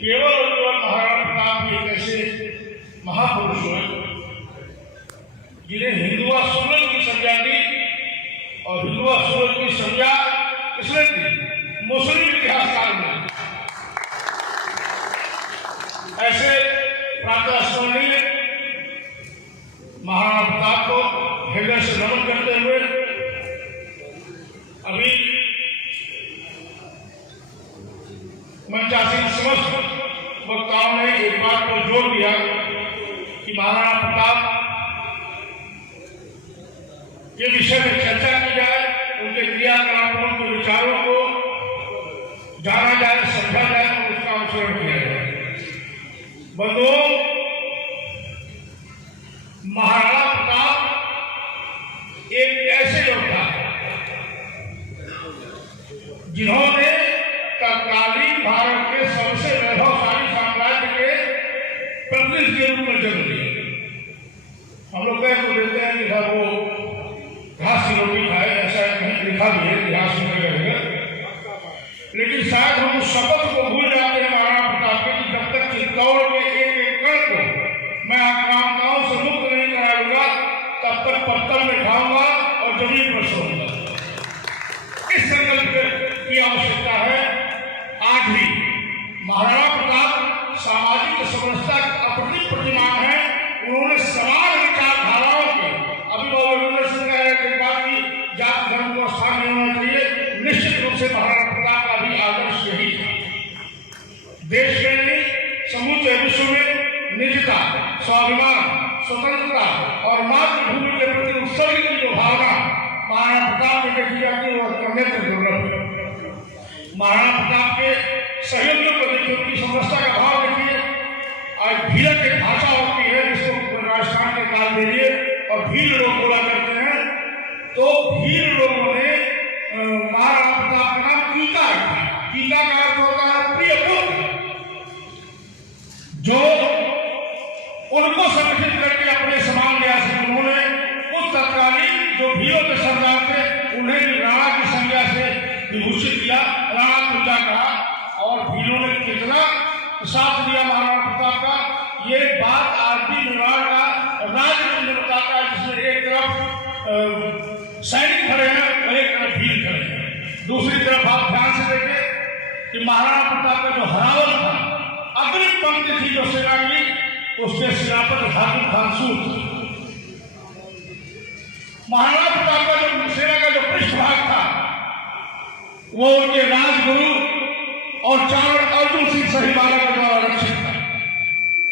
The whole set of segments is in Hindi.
केवल और केवल महाराणा प्रताप एक ऐसे महापुरुष हुए जिन्हें हिंदुआ सूरज की संज्ञा दी, और हिंदुआ सूरज की संज्ञा किसने दी? मुस्लिम इतिहासकार ने। ऐसे प्रातः स्मरणीय महाराणा प्रताप को हृदय से नमन करते हुए अभी मंचासीन समस्त वक्ताओं ने एक बात पर जोर दिया कि महाराणा प्रताप के विषय में चर्चा की जाए, उनके क्रियाकलापों, उनके विचारों को जाना जाए, समझा जाए और उसका अनुसरण किया जाए। बंधुओं, महाराणा प्रताप एक ऐसे योद्धा जिन्होंने तत्कालीन भारत के सबसे वैभवशाली साम्राज्य के प्रतिनिधि के रूप में जन्म लिया। हम लोग कह तो देते हैं कि वो घास की रोटी खाए, ऐसा कहीं लिखा भी है इतिहास में रहेगा, लेकिन शायद हम उस शपथ को भूल जाते हैं महाराणा प्रताप के कि जब तक चित्तौड़ के एक एक कण को मैं आक्रामकों से मुक्त नहीं कराऊंगा तब तक पत्थर में खाऊंगा और जमीन पर सोऊंगा। इस संकल्प की आवश्यकता है। आज भी महाराणा प्रताप सामाजिक समरसता का अप्रतिम प्रतिमान है। उन्होंने समान विचारधाराओं के जात धर्म को स्थान नहीं होना चाहिए। निश्चित रूप से महाराणा प्रताप का भी आदर्श यही था। देश में नहीं, समूचे विश्व में निजता, स्वाभिमान, स्वतंत्रता और मातृभूमि के प्रति उत्सर्ग की जो भावना महाराणा प्रताप में देखी जाती है वह अत्यंत दुर्लभ है। महाराणा प्रताप के सहयोगियों को देखिए, उनकी समरसता का भाव देखिए। आज भीलक एक भाषा होती है जिसको राजस्थान के काल में लिए और भील लोग बोला करते हैं, तो भील लोगों ने महाराणा प्रताप का नाम कीका रखा। कीका का अर्थ होता है प्रिय पुत्र, जो उनको संगठित करके अपने समान लिया से उन्होंने उस तत्कालीन जो भीलों के सरदार थे उन्हें भी राणा की संज्ञा से विभूषित किया, राणा पूजा कहा। और भीलों ने कितना साथ दिया महाराणा प्रताप का, ये बात आज भी मेवाड़ का राजमंदिर बताता है, जिसमें एक तरफ सैनिक खड़े हैं और एक तरफ भील खड़े हैं। दूसरी तरफ आप ध्यान से देखें कि महाराणा प्रताप का जो हरावल था, अग्रिम पंक्ति थी जो सेना की, उसके सिरापत ठाकुर खानसूर था। महाराणा प्रताप का जो सेना का जो पृष्ठभाग था वो उनके राजगुरु और चारण अर्जुन सिंह सहिबाला के द्वारा रक्षित था।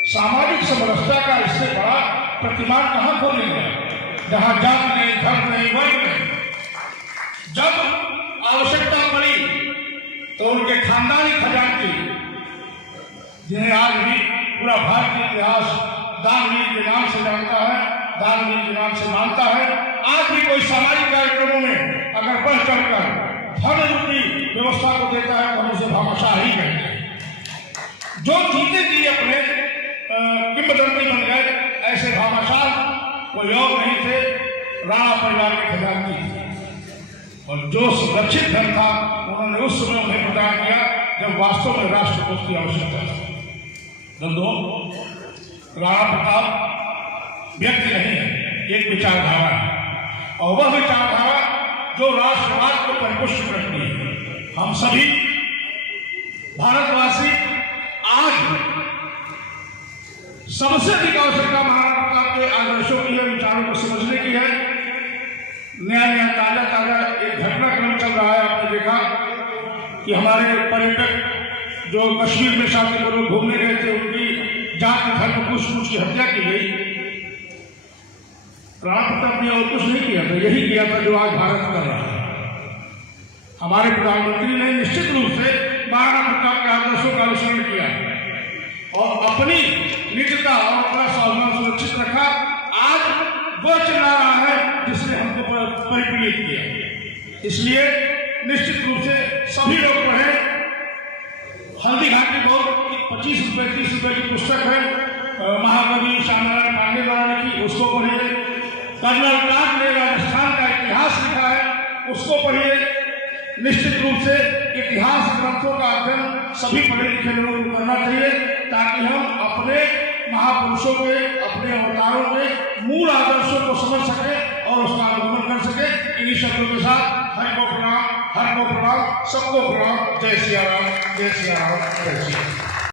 सामाजिक समरसता का इससे बड़ा प्रतिमान कहां खोलेंगे, जहां जात नहीं, धर्म नहीं, वर्ग नहीं। जब आवश्यकता पड़ी तो उनके खानदानी खजांची, जिन्हें आज भी पूरा भारतीय इतिहास दानवीर के नाम से जानता है, दानवीर के नाम से मानता है, आज भी कोई सामाजिक कार्यक्रमों में अगर बढ़ चढ़कर धन रूपी व्यवस्था को देता है तो हम उसे भामाशाह ही कहते हैं। जो जीते जी अपने किंवदंती बन गए, ऐसे भामाशाह कोई और नहीं थे, राणा परिवार के खजांची। और जो सुरक्षित धन था उन्होंने उस समय उन्हें प्रदान किया जब वास्तव में राष्ट्रकोष की आवश्यकता थी। बंधुओं, राणा प्रताप व्यक्ति नहीं है, एक विचारधारा है, और वह विचारधारा जो राष्ट्रवाद को परिपुष्ट करती है। हम सभी भारतवासी आज सबसे अधिक आवश्यकता महाराणा प्रताप के आदर्शों की है, विचारों को समझने की है। नया नया ताजा ताजा एक घटनाक्रम चल रहा है। आपने देखा कि हमारे पर्यटक जो कश्मीर में शादी को लोग घूमने गए थे, उनकी जात धर्म पूछ की हत्या की गई। राणा प्रताप ने और कुछ नहीं किया था, यही किया था जो आज भारत कर रहा है। हमारे प्रधानमंत्री ने निश्चित रूप से महाराणा प्रताप के आदर्शों का अनुसरण किया और अपनी निजता और अपना स्वाभिमान सुरक्षित रखा। आज वह चला रहा है जिसने हमको परिपीड़ित किया। इसलिए निश्चित रूप से सभी लोग पढ़े। हल्दी घाटी बहुत 25 रुपये 30 रुपये की पुस्तक है, महाकवि श्यामनारायण पांडे द्वारा लिखी, उसको पढ़िए। कर्नल टाट ने राजस्थान का इतिहास लिखा है, उसको पढ़िए। निश्चित रूप से इतिहास ग्रंथों का अध्ययन सभी पढ़े लिखे लोगों को करना चाहिए, ताकि हम अपने महापुरुषों के, अपने अवतारों के मूल आदर्शों को समझ सके और उसका अनुगमन कर सके। इन्हीं शब्दों के साथ हरि को प्रणाम, हर को प्रणाम, सबको प्रणाम। जय सिया राम, जय सिया राम, जय सिया राम।